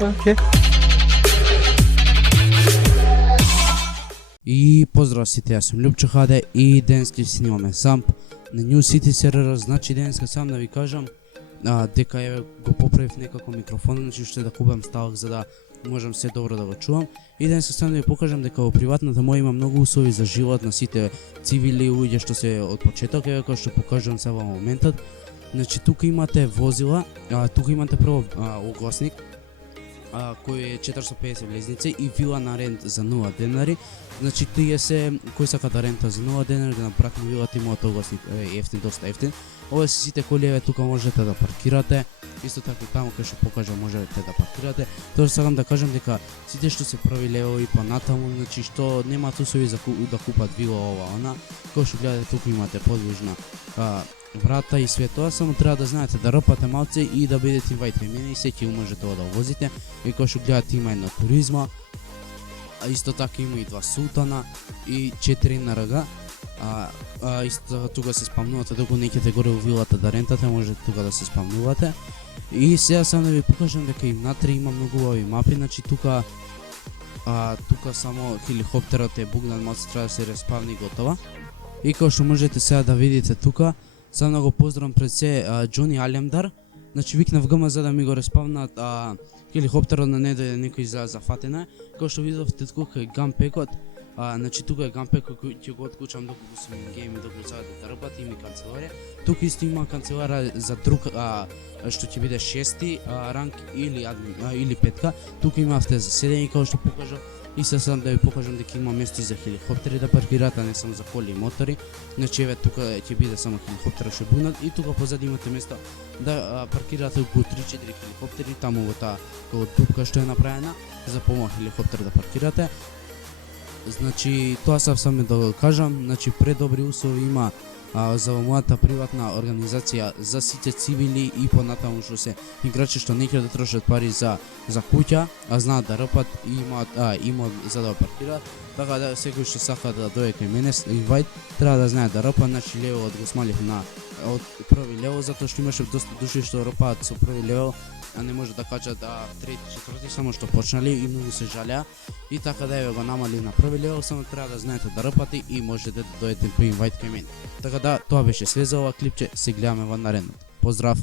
Окей. И поздрав сите, јас сум Љупчо Хаде и денеска снимаме самп на New City серверот. Значи денеска сам да ви кажам дека го поправив некако микрофон, значи ще да купам ставак за да можам се добро да го чувам. И денеска сам да ви покажам дека во приватната моја има многу услови за живот на сите цивили луѓе што се од почеток, еве како што покажувам сега во моментот. Значи тука имате возила, тука имате прво угосник кој е 450 влезници и вила на рент за 0 денари. Значи тие се кој сака да рента за 0 денари да направи вилата имаат угосник ефтин, доста ефтин. Ова се сите коли, еве тука можете да паркирате. Исто така таму кај што покажам можете да паркирате. Тоа сакам да кажам дека сите што се први левови па натаму, значи што немаат услови за да купат вила ова она, кој што гледате тука имате подвижна врата и све тоа, само треба да знаете да ропате малце и да бидете инвајт кај мене и сеќи можете да возите. И кој што гледате има една туризма, а исто така има и 2 султана и 4 НРГ. Исто тука се спамнувате, докато неќете горе во вилата да рентате, можете тука да се спамнувате. И сега сам да ви покажам дека и внатре има многу убави мапи, значи тука само хеликоптерот е бугнат, малце треба да се респавни готова. И како што можете сега да видите тука, сам да го поздравам пред се Џони Алемдар. Значи викнав ГМ за да ми го респавнат хеликоптерот на не дојде некој за фатена. Како што видовте тука е ганпекот. Значи тука е ганпекот кој ќе го отклучам доколку сум гейм и доколку сакате да работи, има канцеларија. Тука исто има канцеларија за друг што ќе биде 6-ти ранг или 5-ка. Тука имавте за седење како што покажав. И се сам да ви покажам дека има место и за хеликоптери да паркираат, а не само за коли и мотори. Значи еве тука ќе биде само хеликоптера што бугнат и тука позади имате место да паркирате околу 3-4 хеликоптери таму во таа дупка што е направена за помал хеликоптер да паркирате. Значи тоа сам да го кажам, значи предобри услови има за мојата приватна организација за сите цивили и понатаму што се играчи што не ќе да трошат пари за куќа, а знаат да рпат и имаат за да паркираат. Така да секој што сака да дојде кај мене инвајт треба да знае да рпа, значи левелот го смалив од први левел затоа што имаше доста души што рпаат со први левел, а не може да качат трети, четврти, само што почнали и многу се жалеа. И така да еве го намалив на први левел, само треба да знаете да рпате и можете да дојдете по инвајт кај мене. Така да тоа беше све за ова клипче, се гледаме во наредното. Поздрав!